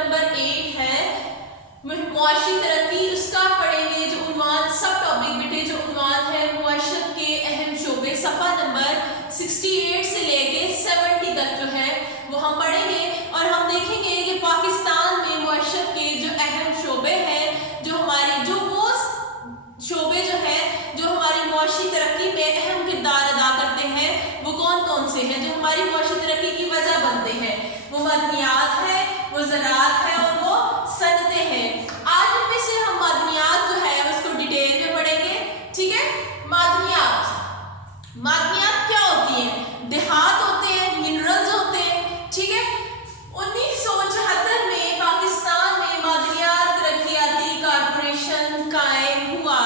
Number 8 है मुआशी तरक्की, उसका पढ़ेंगे। जो उन्वान सब टॉपिक बेटे जो उन्वान है मुआशरत के अहम शोबे, सफ़ा नंबर 68 से लेके 70 तक जो है वो हम पढ़ेंगे और हम देखेंगे कि पाकिस्तान में मुआशरत के जो अहम शोबे हैं, जो हमारे जो वो शोबे जो है जो हमारी मुआशी तरक्की में अहम किरदार अदा करते हैं वो कौन कौन से हैं, जो हमारी मुआशी तरक्की की वजह बनते हैं। वो मदनियात है, वो ज़राअत है और वो सनतें हैं। आज इनमें से हम मदनियात जो है उसको डिटेल में पढ़ेंगे, ठीक है। मदनियात क्या होती हैं? देहात होते हैं, मिनरल्स होते हैं, ठीक है। 1974 में पाकिस्तान में मदनियात तरक्कियाती कॉर्पोरेशन कायम हुआ।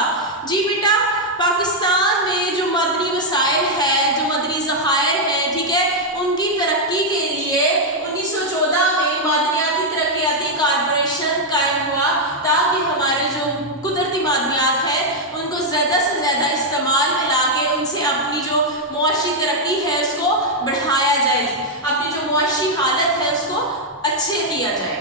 जी बेटा, पाकिस्तान में जो मदनी वसाइल है, जो मदनी ज़खायर हैं, ठीक है, उनकी तरक्की के लिए 1914 में मदनियाती तरक्कियाती कॉर्पोरेशन कायम हुआ ताकि हमारे जो कुदरती मादनियात है उनको ज़्यादा से ज़्यादा इस्तेमाल में लाके उनसे अपनी जो मुआशी तरक्की है उसको बढ़ाया जाए, अपनी जो मुआशी हालत है उसको अच्छे किया जाए।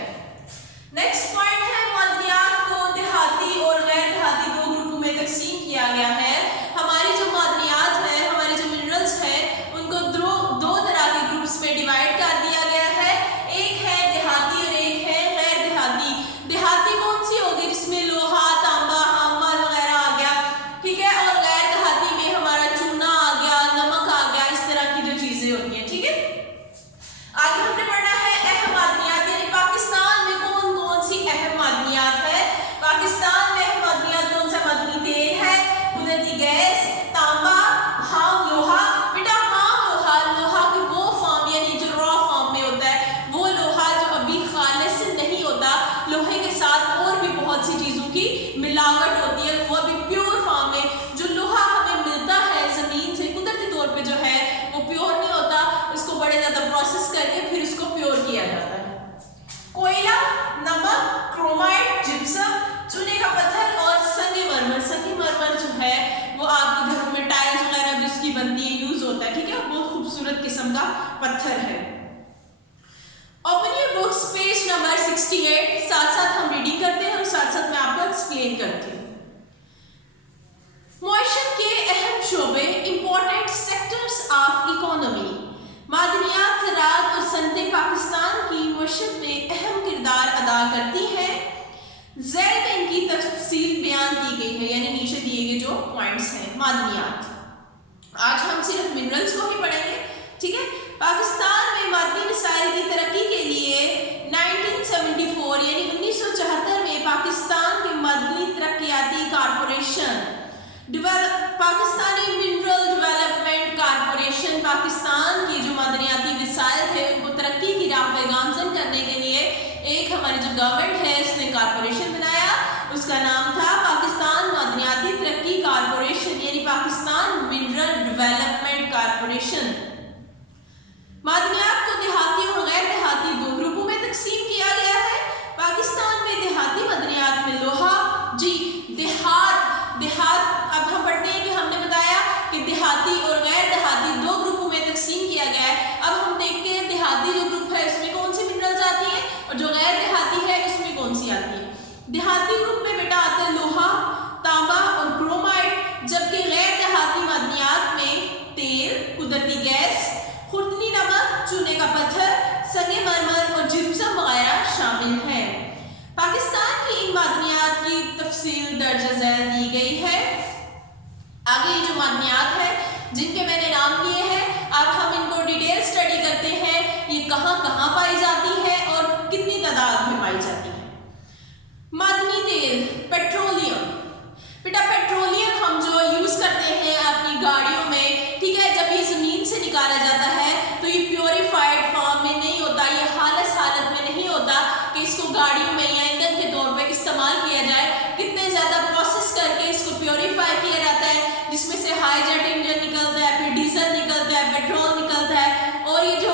नेक्स्ट पॉइंट है मादनियात को देहाती और गैर देहाती दो ग्रुपों में तकसीम किया गया है। हमारी जो मादनियात है, हमारे जो मिनरल्स हैं उनको दो तरह के ग्रुप्स में डिवाइड कर दिया गया है। एक है देहाती और एक है गैर देहाती। देहाती कौन सी होगी? जिसमें लोहा, तांबा, हामर वगैरह आ गया, ठीक है, और गैर देहाती में हमारा चूना आ गया, नमक आ गया, इस तरह की जो चीजें होती हैं, ठीक है। आगे हमने पढ़ना है अहम मादनियात, यानी पाकिस्तान में कौन कौन सी अहम मादनियात है। पाकिस्तान में अहम मादनियात कौन सा? मदनी तेल है, कुदरती गैस, तांबा, हाम लोहा। बेटा हाम लोहा की वो फॉर्म यानी जो रॉ फॉर्म में होता है, वो लोहा जो अभी खालिस नहीं होता, लोहे के साथ और भी बहुत सी चीज़ों की मिलावट होती है, वो अभी प्योर फॉर्म में जो लोहा हमें मिलता है ज़मीन से कुदरती तौर पे जो है वो प्योर नहीं होता, उसको बड़े ज़्यादा प्रोसेस करके फिर उसको प्योर किया जाता है। कोयला, नमक, क्रोमाइट, जिप्सम, चूने का पत्थर और संगमरमर। संगमरमर जो है वो आपके घरों में टाइल्स वगैरह भी उसकी बनती है, यूज होता है, ठीक है, बहुत खूबसूरत किस्म का पत्थर है। Open your books page number 68। साथ साथ हम रीडिंग करते हैं और साथ साथ मैं आपको एक्सप्लेन करती हूँ। मुआशरत के अहम शोबे, इंपॉर्टेंट सेक्टर्स ऑफ इकोनॉमी। मादनियात, ज़राअत और सनतें पाकिस्तान की मुआशरत में अहम किरदार अदा करती हैं। ज़ैल में इनकी तफसील बयान की गई है, यानी नीचे दिए गए जो पॉइंट्स हैं। मादनियात, आज हम सिर्फ मिनरल्स को ही पढ़ेंगे, ठीक है। पाकिस्तान में मादनी वसाइल की तरक्की के लिए 1974 यानी 1974 में पाकिस्तान के मदनी तरक्कियाती corporation, Pakistani mineral development corporation, Pakistan की जो मदनियाती वसाइल थे उनको तरक्की की राह पे गामजन करने के लिए एक हमारी जो गवर्नमेंट है उसने कॉर्पोरेशन बनाया, उसका नाम था पाकिस्तान मदनियाती तरक्की कॉर्पोरेशन यानी पाकिस्तान मिनरल डेवलपमेंट कॉर्पोरेशन। मादनियात को देहाती और गैर देहाती दो ग्रुपों में तकसीम किया गया है। पाकिस्तान में देहाती मदनियात में लोहा, जी देहात अब हम पढ़ते हैं कि हमने बताया कि देहाती और गैर देहाती दो ग्रुपों में तकसीम किया गया है। अब हम देखते हैं देहाती जो ग्रुप है उसमें कौन सी मिनरल्स आती हैं और जो गैर देहाती है उसमें कौन सी आती है। देहाती ग्रुप में बेटा आते हैं लोहा, तांबा और क्रोमाइट, जबकि गैर देहाती मदनियात में तेल, कुदरती गैस, खुर्दनी नमक, चूने का पत्थर, संगमरमर और जिप्सम वगैरह शामिल हैं। पाकिस्तान की इन मादनियात की तफसील दर्ज झैल दी गई है। आगे जो मादनियात है जिनके मैंने नाम लिए हैं, अब हम इनको डिटेल स्टडी करते हैं, ये कहाँ कहाँ पाई जाती है और कितनी तादाद में पाई जाती है। मादनी तेल, पेट्रोलियम। बेटा पेट्रोलियम हम जो यूज़ करते हैं अपनी गाड़ियों में, ठीक है, जब ये ज़मीन से निकाला जाता है तो ये प्योरीफाइड फॉर्म में नहीं होता, ये हालत में नहीं होता कि इसको गाड़ियों में या ईंधन के तौर पे इस्तेमाल किया जाए। कितने ज़्यादा प्रोसेस करके इसको प्योरीफाई किया जाता है, जिसमें से हाई जेट इंजन निकलता है, फिर डीजल निकलता है, पेट्रोल निकलता है, और ये जो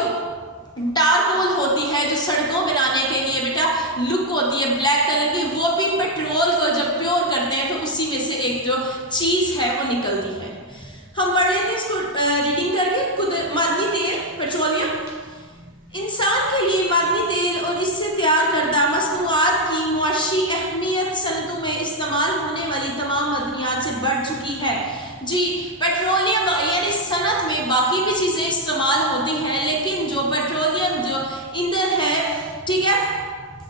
टारकोल होती है जो सड़कों बनाने के लिए बेटा लुक होती है ब्लैक कलर की, वो भी पेट्रोल को जब प्योर करते हैं तो उसी में से एक जो चीज़ है वो निकलती है। हम पढ़ लेते हैं इसको रीडिंग करके। मादनी तेल, पेट्रोलियम। इंसान के लिए मादनी तेल और इससे तैयार करदा جی پیٹرولیم یعنی صنعت میں باقی بھی چیزیں استعمال ہوتی ہیں، لیکن جو پیٹرولیم جو ایندھن ہے، ٹھیک ہے،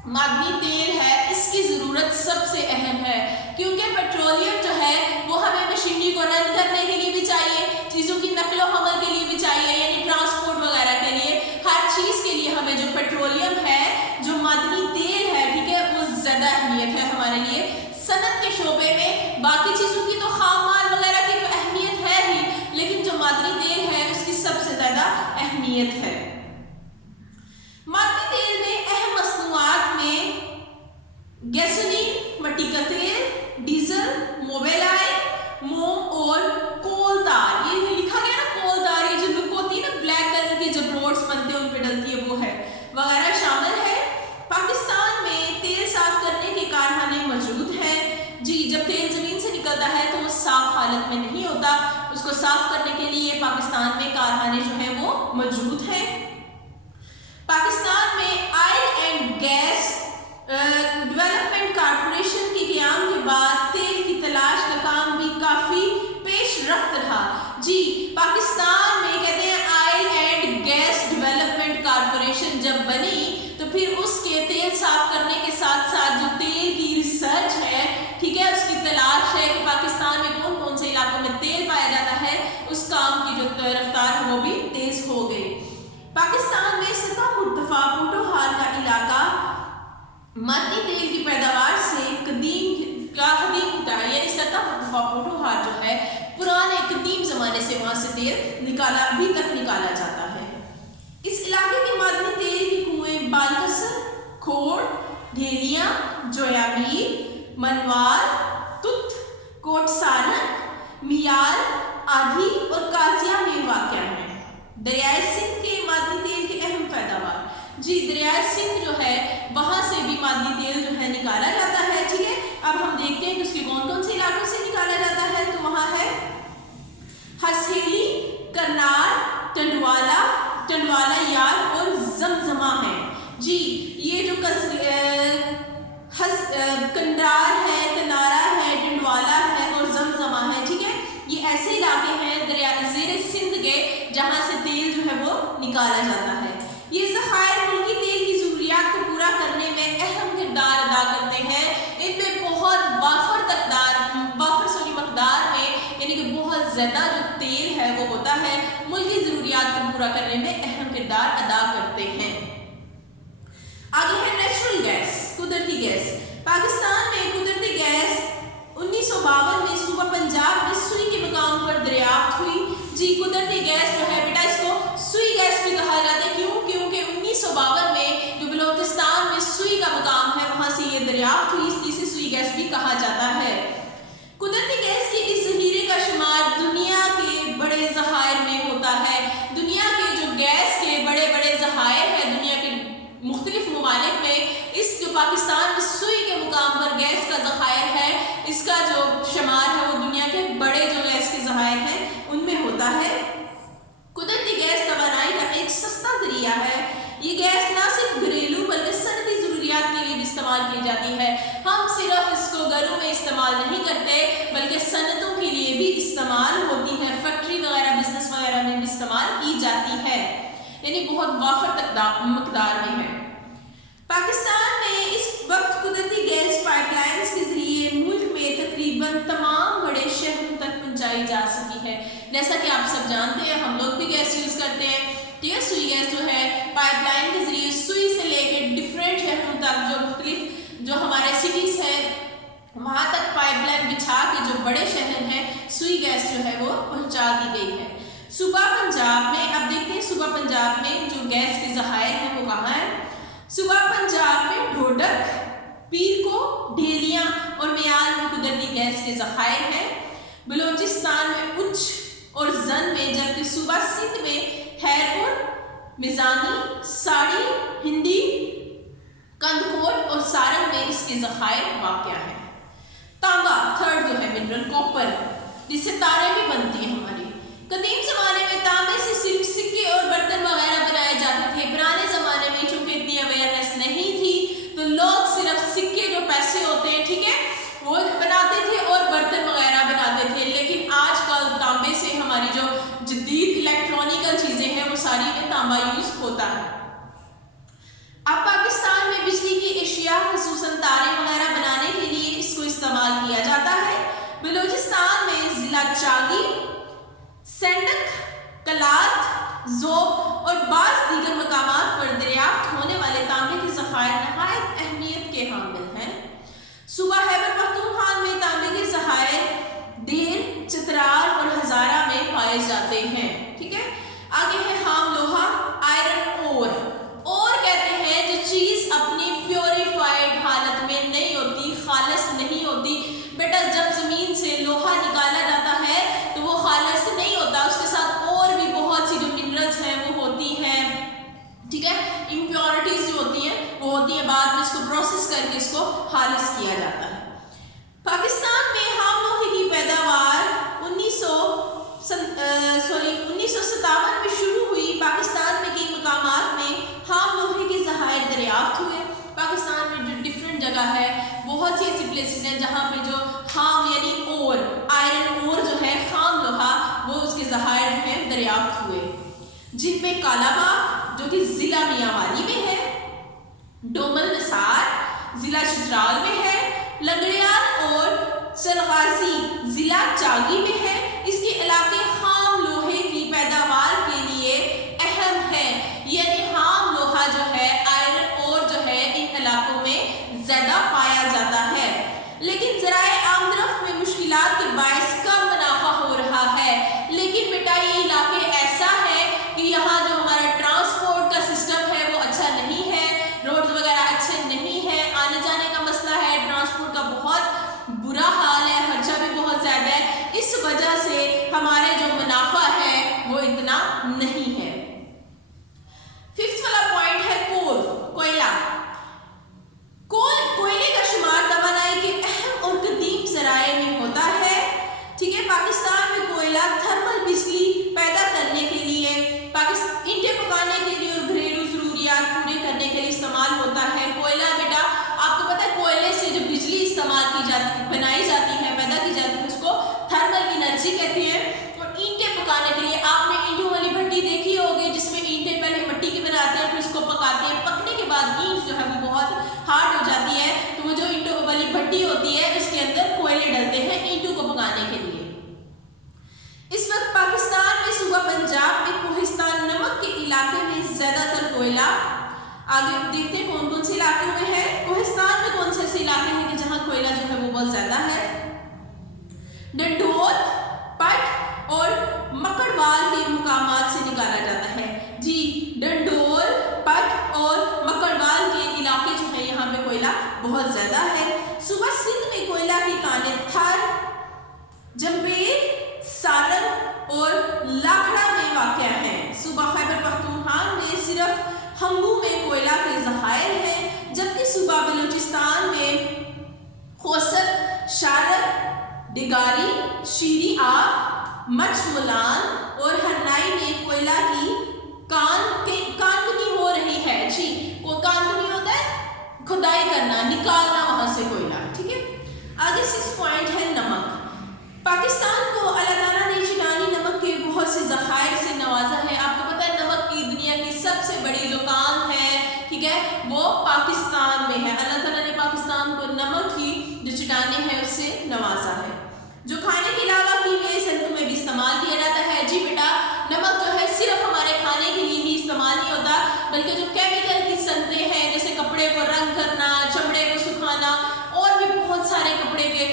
معدنی تیل ہے، اس کی ضرورت سب سے اہم ہے، کیونکہ پیٹرولیم جو ہے وہ ہمیں مشینری کو رن کرنے کے لیے بھی چاہیے، چیزوں کی نقل و حمل کے لیے بھی چاہیے، یعنی ٹرانسپورٹ وغیرہ کے لیے، ہر چیز کے لیے ہمیں جو پیٹرولیم ہے، جو معدنی تیل ہے، ٹھیک ہے، وہ زیادہ اہمیت ہے ہمارے لیے۔ صنعت کے شعبے میں باقی چیزوں کی تو خام مال وغیرہ کی تو اہمیت ہے ہی، لیکن جو معدنی تیل ہے اس کی سب سے زیادہ اہمیت ہے۔ معدنی تیل میں اہم مصنوعات میں گیسولین، مٹی کا تیل، ڈیزل، موبائل آئل، موم اور کول تار، یہ لکھا گیا نا کول تار، یہ جو لک ہوتی ہے نا بلیک کلر کی جب روڈز بنتے ہیں ان پہ ڈلتی ہے وہ ہے، وغیرہ شامل ہے۔ پاکستان میں تیل صاف کرنے کے کارخانے موجود ہیں، جی جب تیل زمین سے نکلتا ہے تو وہ صاف حالت میں نہیں ہوتا، اس کو صاف کرنے کے لیے پاکستان میں کارخانے جو ہیں وہ موجود ہیں۔ پاکستان میں Oil and Gas Development Corporation کے قیام کے بعد تیل کی تلاش کا کام بھی کافی پیش رفت رہا۔ جی پاکستان میں کہتے ہیں Oil and Gas Development Corporation جب بنی تو پھر اس کے تیل صاف کرنے کے ساتھ ساتھ جو تیل کی ریسرچ ہے، ٹھیک ہے، اس کی تلاش ہے کہ پاکستان میں کون کون سے علاقوں میں تیل پایا جاتا ہے، اس کام کی جو رفتار ہے وہ بھی تیز ہو گئی۔ پاکستان میں سطح مرتفع پوٹوہار کا علاقہ معدنی تیل کی پیداوار سے قدیم ہوتا ہے، یعنی سطح مرتفع پوٹوہار جو ہے پرانے قدیم زمانے سے وہاں سے تیل ابھی تک نکالا جاتا ہے۔ اس علاقے کے معدنی تیل کی کنویں بالکسر، کھوڑ، ڈھیلیاں، جویابیر، منوار، تت، کوٹ سارنگ، میال، آدھی اور کازیا میں واقع ہیں۔ دریائے سندھ کے معدنی تیل کے اہم پیداوار، جی دریائے سندھ جو ہے وہاں سے بھی معدنی تیل جو ہے نکالا جاتا ہے، ٹھیک ہے۔ اب ہم دیکھتے ہیں کہ اس کے کون کون سے علاقوں سے نکالا جاتا ہے، تو وہاں ہے ہسیلی، کرنال، ٹنڈوالا یار اور زمزمہ ہے۔ جی یہ جو کنڈار ہے، کنارا ہے، ٹنڈوالا ہے اور زمزمہ ہے، ٹھیک ہے، یہ ایسے علاقے ہیں زیر سندھ کے جہاں سے تیل جو ہے وہ نکالا جاتا ہے۔ یہ ذخائر ملکی تیل کی ضروریات کو پورا کرنے میں اہم کردار ادا کرتے ہیں، ان میں بہت وافر مقدار میں یعنی کہ بہت زیادہ جو تیل ہے وہ ہوتا ہے، ملکی ضروریات کو پورا کرنے میں اہم کردار ادا کرتے ہیں۔ آگے ہے نیچرل گیس، قدرتی گیس۔ پاکستان میں قدرتی گیس 1952 میں صوبہ پنجاب میں سوئی کے مقام پر دریافت ہوئی۔ جی قدرتی گیس جو ہے بیٹا اس کو سوئی گیس بھی کہا جاتا ہے، کیوں؟ کیونکہ 1952 میں جو بلوچستان میں سوئی کا مقام ہے وہاں سے یہ دریافت ہوئی، اس لیے اسے سوئی گیس بھی کہا جاتا ہے۔ قدرتی گیس کے اس ذخیرے کا شمار دنیا کے بڑے ذخائر میں ہوتا ہے۔ دنیا کے جو گیس کے بڑے بڑے ذخائر ہیں دنیا کے مختلف ممالک میں، اس جو پاکستان میں سوئی کے مقام پر گیس کا ذخائر ہے، اس کا جو شمار ہے وہ دنیا کے بڑے جو گیس کے ذخائر ہیں ان میں ہوتا ہے۔ قدرتی گیس توانائی کا ایک سستا ذریعہ ہے۔ یہ گیس نہ صرف گھریلو بلکہ صنعتی ضروریات کے لیے بھی استعمال کی جاتی ہے۔ ہم صرف اس کو گھروں میں استعمال نہیں کرتے بلکہ صنعتوں کے لیے بھی استعمال ہوتی ہے، فیکٹری وغیرہ بزنس وغیرہ میں بھی استعمال کی جاتی ہے، یعنی بہت وافر مقدار میں ہے۔ پاکستان میں اس وقت قدرتی گیس پائپ لائنز کے ذریعے ملک میں تقریباً تمام بڑے شہروں تک پہنچائی جا سکی ہے۔ جیسا کہ آپ سب جانتے ہیں ہم لوگ بھی گیس یوز کرتے ہیں، ٹھیک ہے، سوئی گیس جو ہے پائپ لائن کے ذریعے سوئی سے لے کے ڈفرینٹ شہروں تک جو مختلف جو ہمارے سٹیز ہیں وہاں تک پائپ لائن بچھا کے جو بڑے شہر ہیں سوئی گیس جو ہے وہ پہنچا دی گئی ہے۔ صوبہ پنجاب میں اب دیکھتے ہیں صوبہ پنجاب میں جو گیس کے ذخائر ہیں وہ کہاں ہیں۔ صوبہ پنجاب میں ڈھوڈک، پیر کو، ڈھیلیاں اور میال میں قدرتی گیس کے ذخائر ہیں۔ بلوچستان میں اچ اور زن میں، جبکہ صوبہ سندھ میں خیرپور، میزانی، ساڑی، ہندی، کندکوٹ اور سارنگ میں اس کے ذخائر واقع ہیں۔ تانبا تھرڈ جو ہے منرل، کاپر جس سے تاریں بھی بنتی ہیں ہماری۔ قدیم زمانے میں تانبے سے صرف سکے اور برتن وغیرہ بنائے جاتے تھے۔ پرانے زمانے میں چونکہ اتنی اویئرنیس نہیں تھی تو لوگ صرف سکے جو پیسے ہوتے ہیں، ٹھیک ہے، وہ بناتے تھے اور برتن وغیرہ بناتے تھے، لیکن آج کل तांबा यूज होता है। अब पाकिस्तान में बिजली की एशिया खसूसन तारे वगैरह बनाने के लिए इसको इस्तेमाल किया जाता है। बलूचिस्तान में जिला चागी, सेंडक, कलात, ज़ोब और बाज़ दीगर मकामात पर दरियाफ्त होने वाले तांबे के ज़खायर नहायत अहमियत के हामिल हैं। सूबा खैबर पख्तूनख्वा में तांबे के ज़खायर देर, चित्राल और हज़ारा में पाए जाते हैं। ठीक है, आगे है खाम लोहा, आयरन ओर। और कहते हैं जो चीज़ अपनी प्योरीफाइड हालत में नहीं होती, खालिस नहीं होती। बेटा जब ज़मीन से लोहा निकाला जाता है तो वो खालिस नहीं होता, उसके साथ और भी बहुत सी जो मिनरल्स हैं वो होती हैं। ठीक है, इम्प्योरिटीज जो होती हैं वो होती है, बाद में इसको प्रोसेस करके इसको खालिस किया जाता है। पाकिस्तान में खाम लोहे की पैदावार 1957 में शुरू हुई। पाकिस्तान में कई मकामात में खाम लोहे के ज़खायर दरियाफ्त हुए। पाकिस्तान में जो डिफरेंट जगह है, बहुत सी ऐसी प्लेसेस हैं जहाँ पे जो खाम यानी ओर, आयरन ओर जो है, खाम लोहा, वो उसके ज़खायर जो हैं दरियाफ्त हुए, जिनमें कालाबाग जो कि ज़िला मियांवाली में है, डोमल नसार ज़िला चित्राल में है, लंगड़ियाल और चलगासी ज़िला चागी में है। इसके इलाके खाम लोहे की पैदावार के लिए अहम है, यानी खाम लोहा जो है, आयरन ओर जो है, इन इलाकों में ज़्यादा पाया जाता है। लेकिन ज़राए आमदरफ्त में मुश्किलात के बायस कम मुनाफा हो रहा है। लेकिन बेटा ये इलाके ऐसा है कि यहाँ जो हमारा ट्रांसपोर्ट का सिस्टम है वो अच्छा नहीं है, रोड वगैरह अच्छे नहीं है, आने जाने का मसला है, ट्रांसपोर्ट का बहुत बुरा हाल है, खर्चा भी बहुत ज़्यादा है। इस वजह से हमारे जो मुनाफा है वो इतना नहीं है। फिफ्थ वाला पॉइंट है कोल, कोयला। कोयले का शुमार तवानाई के अहम और कदीम ज़राए में होता है। ठीक है, पाकिस्तान में कोयला थर्मल बिजली पैदा करने के लिए, ईंटें पकाने के लिए और घरेलू ज़रूरियात पूरे करने के लिए इस्तेमाल होता है। कोयला बेटा आपको पता है, कोयले से जो बिजली इस्तेमाल की जाती, बनाई जाती है, पैदा की जाती है, उसको थर्मल एनर्जी कहते हैं। और ईंटें पकाने के लिए आपने ईंटों वाली भट्टी देखी होगी, जिसमें ईंटें पहले मिट्टी की बनाते हैं, फिर उसको पकाते हैं। पकने के बाद ईंट जो है वो बहुत हार्ड हो जाती है, तो वो जो ईंटों वाली भट्टी होती है उसके अंदर कोयले डलते हैं ईंटों को पकाने के लिए। इस वक्त पाकिस्तान में सूबा पंजाब में कोहिस्तान नमक के इलाके में ज़्यादातर कोयला। आगे देखते हैं कौन कौन से इलाकों में है। कोहिस्तान में कौन से ऐसे इलाके हैं कि जहाँ कोयला जो है वो बहुत ज़्यादा है। डंडोर, पट और मकड़वाल के मुकामात से निकाला जाता है। जी, डंडोर, पट और मकड़वाल के इलाके जो है यहाँ पे कोयला बहुत ज़्यादा है। सूबा सिंध में कोयला की कानें थर, जंबेर, सारन और लाखड़ा में वाक़या है। सूबा खैबर पख्तूनख्वा में सिर्फ हंगू में कोयला के ज़खायर हैं, जबकि सूबा बलूचिस्तान में खोसर, शारक, डिगारी, शीरी आग, मचमुलान और हरनाई में कोयला की कानकुनी हो रही है। जी, वो कानकुनी होता है खुदाई करना, निकालना वहाँ से कोयला। ठीक है, आगे 6 पॉइंट है नमक। पाकिस्तान को अल्लाह ताला ने चट्टानी नमक के बहुत से ज़खायर से नवाजा है। आपको पता है नमक की दुनिया की सबसे बड़ी जो काम है, ठीक है, वो पाकिस्तान में है। अल्लाह ताला ने पाकिस्तान को नमक की जो चट्टानें हैं उससे नवाजा है, जो खाने के अलावा कीमियाई संतों में भी इस्तेमाल किया जाता है। जी बेटा, नमक जो है सिर्फ हमारे खाने के लिए ही इस्तेमाल नहीं होता, बल्कि जो केमिकल की संतें हैं, जैसे कपड़े को रंग करना, चमड़े को सुखाना, और भी बहुत सारे कपड़े के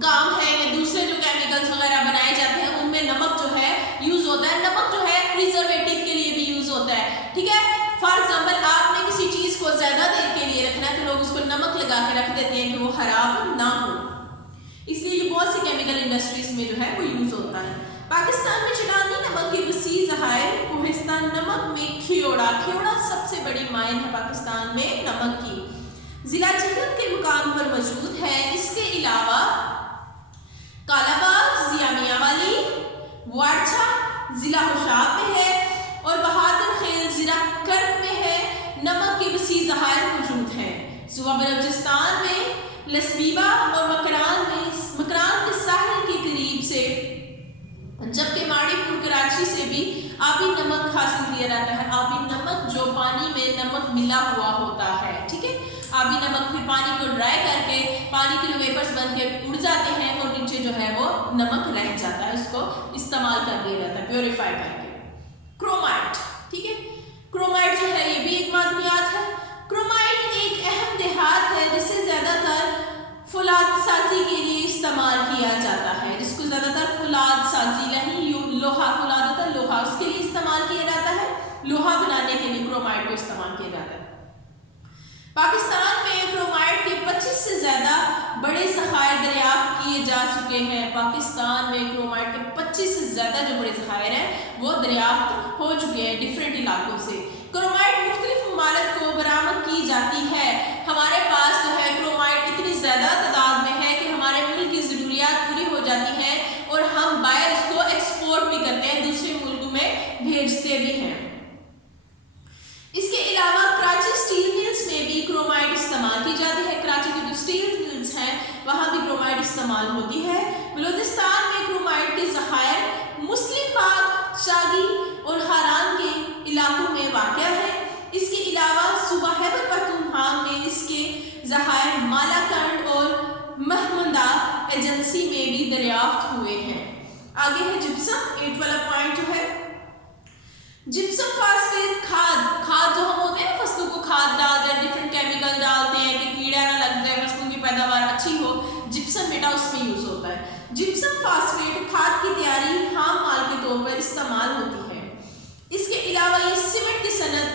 काम है, या दूसरे जो केमिकल्स वगैरह बनाए जाते हैं उनमें नमक जो है यूज होता है। नमक जो है प्रिजर्वेटिव के लिए भी यूज होता है। ठीक है, फॉर एग्जांपल आपने किसी चीज को ज्यादा देर के लिए रखना है तो लोग उसको नमक लगा के रख देते हैं कि वो खराब ना हो, इसलिए ये बहुत सी केमिकल इंडस्ट्रीज में जो है वो यूज होता है। पाकिस्तान में चट्टानी नमक के वसी ज़खायर। कोहिस्तान नमक में खियोड़ा सबसे बड़ी माइन है पाकिस्तान में नमक की, जिला जहलम के मुकाम पर मौजूद है। इसके अलावा कालाबाग ज़िला मियांवाली, वारछा ज़िला होशाब में है और बहादुर खेल ज़िला कर्क में है। नमक के वसी ज़खायर मौजूद हैं। सूबा बलूचिस्तान में लसबीबा और मकरान के साहिल के करीब से, जबकि माड़ीपुर, कराची कराची से भी आबी नमक हासिल किया जाता है। आबी नमक जो पानी में नमक मिला हुआ होता है, ठीक है। आबी नमक फिर पानी को ड्राई करके पानी के जो वेपर्स बन के उड़ जाते हैं और नीचे जो है वो नमक रह जाता है, उसको इस्तेमाल कर दिया जाता है प्योरीफाई करके। क्रोमाइट, ठीक है। क्रोमाइट जो है ये भी एक मादनियात है। क्रोमाइट एक अहम देहात है जिसे ज्यादातर फुलाद साजी के लिए इस्तेमाल किया जाता है, जिसको ज्यादातर फुलाद साजी नहीं लोहा, फुलाद होता है लोहा, उसके लिए इस्तेमाल किया जाता है। लोहा बनाने के लिए क्रोमाइट को इस्तेमाल किया जाता है। पाकिस्तान में क्रोमाइट के 25 से ज्यादा बड़े ज़खायर दरियाफ्त किए जा चुके हैं। पाकिस्तान में क्रोमाइट के 25 से ज्यादा जो बड़े ज़खायर हैं वो दरियाफ्त हो चुके हैं डिफरेंट इलाकों से। क्रोमाइट मुख्तलिफ ममालिक को बरामद की जाती है। हमारे पास जो है क्रोमाइट इतनी ज्यादा तादाद में है कि हमारे मुल्क की ज़रूरियात पूरी हो जाती हैं और हम बाहर उसको एक्सपोर्ट भी करते हैं, दूसरे मुल्कों में भेजते भी हैं। इसके अलावा कराची स्टील मिल्स में भी क्रोमाइट इस्तेमाल की जाती है। कराची की जो स्टील मिल्स हैं वहाँ भी क्रोमाइट इस्तेमाल होती है। बलूचिस्तान में क्रोमाइट के ज़खायर मुस्लिम बाग, शागी और हारान के इलाकों में वाक़या है। इसके अलावा सूबा खैबर पख्तूनख्वा में इसके ज़खायर मालाकंड और महमदा एजेंसी में भी दरियाफ्त हुए हैं। आगे है जिप्सम, 8 वाला पॉइंट जो है जिप्सम फास्फेट खाद जो हम होते हैं फसलों को खाद डालते हैं, डिफरेंट केमिकल डालते हैं कि कीड़ा ना लग जाए, फसलों की पैदावार अच्छी हो, जिप्सम बेटा उसमें यूज होता है। जिप्सम फास्फेट खाद की तैयारी खाम माल के तौर पर इस्तेमाल होती है। इसके अलावा ये सीमेंट की सनत,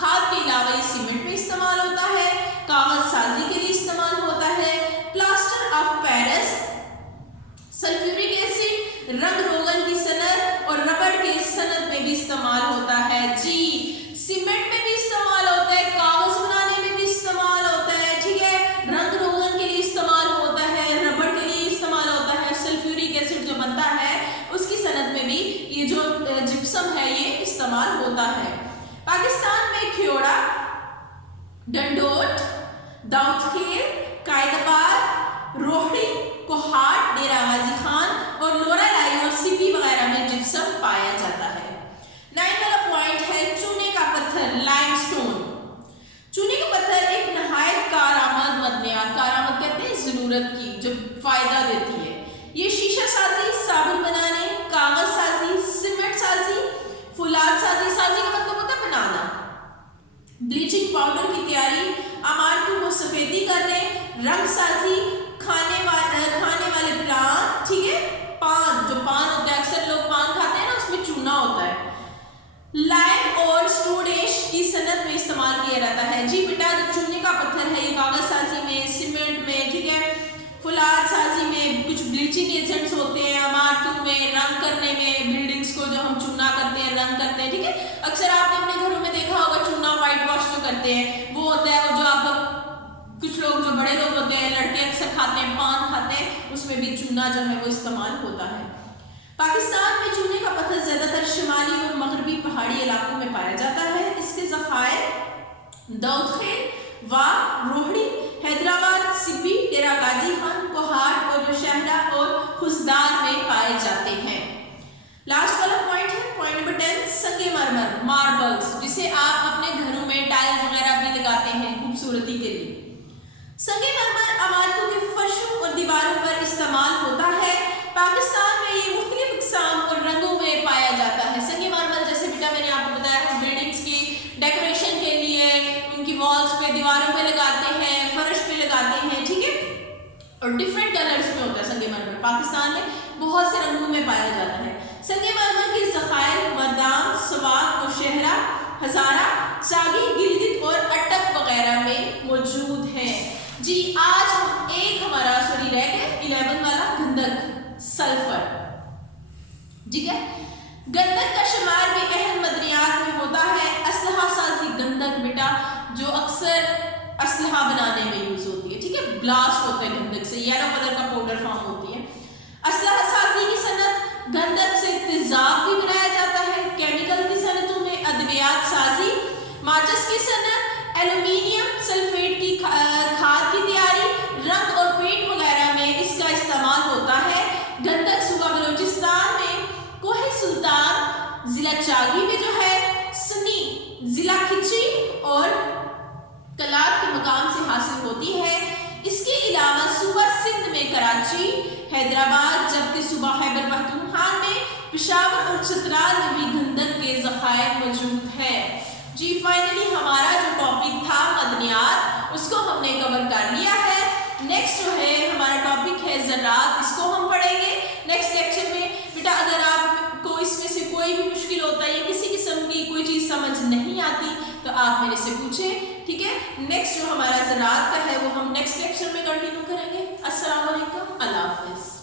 खाद के अलावा ये सीमेंट में इस्तेमाल होता है, कागज साजी के लिए इस्तेमाल होता है, plaster of Paris, sulphuric acid, रंग रोगन की सनत और रबड़ के सनत में भी इस्तेमाल होता है। जी, सीमेंट में भी इस्तेमाल होता है, कागज बनाने में भी इस्तेमाल होता है, ठीक है, रंग रोगन के लिए इस्तेमाल होता है, रबड़ के लिए इस्तेमाल होता है, सल्फ्यूरिक एसिड जो बनता है उसकी सनत में भी ये जो जिप्सम है ये इस्तेमाल होता है। पाकिस्तान में खियोड़ा, डंडोट, दाऊदखेल, कायदाबाद, रोहड़ी, कोहाट, डेरा गाजी खान और लोरालाई और सिपी वगैरह में जिप्सम पाया जाता है। 9 वाला पॉइंट है चूने का पत्थर, लाइमस्टोन। चूने का पत्थर एक नहायत कारआमद मदनियात, कारआमद कहते हैं जरूरत की जो फायदा देती है। ये शीशा साजी, साबुन बनाने, कागज साजी, सीमेंट साजी, फुलाद साजी, साजी का मतलब होता है बनाना, ब्लीचिंग पाउडर की तैयारी, इमारतों को सफेदी करने, रंग साजी, खाने वाले प्लांट, ठीक है, पान, जो पान होता है अक्सर लोग पान खाते हैं ना उसमें चूना होता है, लाइम और स्टोडेश की सनत में इस्तेमाल किया जाता है। जी बेटा, जो चूने का पत्थर है ये कागज साजी में, सीमेंट में, ठीक है, फुलाद साजी में, कुछ ब्लीचिंग एजेंट्स होते हैं, इमारतों में रंग करने में, बिल्डिंग्स को जो हम चूना करते हैं, रंग करते हैं, ठीक है। अक्सर आपने अपने घरों में देखा होगा चूना व्हाइट वॉश जो करते हैं वो होता है, वो जो आप कुछ लोग जो बड़े लोग होते हैं, लड़के अक्सर खाते हैं, पान खाते हैं, उसमें भी चूना जो है वो इस्तेमाल होता है। पाकिस्तान में चूने का पत्थर ज्यादातर शिमाली और मगरबी पहाड़ी इलाकों में पाया जाता है। इसके ज़खायर दाऊदखेल, वाह, रोहड़ी, हैदराबाद, सिपी, डेरा गाजी खान, कोहाट और नौशहरा और खुजदार में पाए जाते हैं। लास्ट वाला पॉइंट है पॉइंट नंबर 10, संगे मरमर, मार्बल्स, जिसे आप अपने घरों में टाइल्स वगैरह भी लगाते हैं खूबसूरती के लिए। संगे मरमर इमारतों के फर्शों और दीवारों पर इस्तेमाल होता है। पाकिस्तान में ये मुख्तलिफ इक़साम और रंगों में पाया जाता है। संगे मरमर जैसे बेटा मैंने आपको बताया हम बिल्डिंग्स की डेकोरेशन के लिए उनकी वॉल्स पे, दीवारों पे लगाते हैं, फर्श पे लगाते हैं, ठीक है, और डिफरेंट कलर्स में होता है संगे मरमर। पाकिस्तान में बहुत से रंगों में पाया जाता है। संगे मरमर के ज़खायर मरदान, सवात, नौशहरा, हज़ारा, सागी, गिलगित और अटक वगैरह में मौजूद हैं। जी, आज हम हमारा रह गया 11 वाला गंधक, सल्फर, ठीक है। गंधक का शुमार भी अहम मदनियात में होता है। असलहा साजी गंधक बेटा जो अक्सर असलहा बनाने में यूज होती है, ठीक है, ब्लास्ट होता है गंधक से, येलो कलर का पाउडर फॉर्म होती है। असलहा साजी की सनत गंधक से तेजाब भी बनाया जाता है। केमिकल की सनतों में अद्वियात साजी, माचिस की सनत, एल्यूमिनियम सल्फेट की खाद की तैयारी, रंग और पेंट वगैरह में इसका इस्तेमाल होता है। गंधक सूबा बलूचिस्तान में कोहे सुल्तान, ضلع چاگی میں جو ہے سنی ضلع کھچی اور کلات کے مقام سے حاصل ہوتی ہے. اس کے علاوہ صوبہ سندھ میں کراچی، حیدرآباد، جبکہ صوبہ خیبر پختونخوا میں پشاور اور چترال میں بھی گندم کے ذخائر موجود ہیں. جی فائنلی ہمارا جو ٹاپک تھا معدنیات اس کو ہم نے کور کر لیا ہے. نیکسٹ جو ہے ہمارا ٹاپک ہے زراعت، اس کو ہم پڑھیں گے نیکسٹ لیکچر میں. بیٹا اگر آپ کو اس میں سے کوئی بھی مشکل ہوتا ہے یا کسی قسم کی کوئی چیز سمجھ نہیں آتی تو آپ میرے سے پوچھیں، ٹھیک ہے. نیکسٹ جو ہمارا زراعت کا ہے وہ ہم نیکسٹ لیکچر میں کنٹینیو کریں گے. السلام علیکم، اللہ حافظ.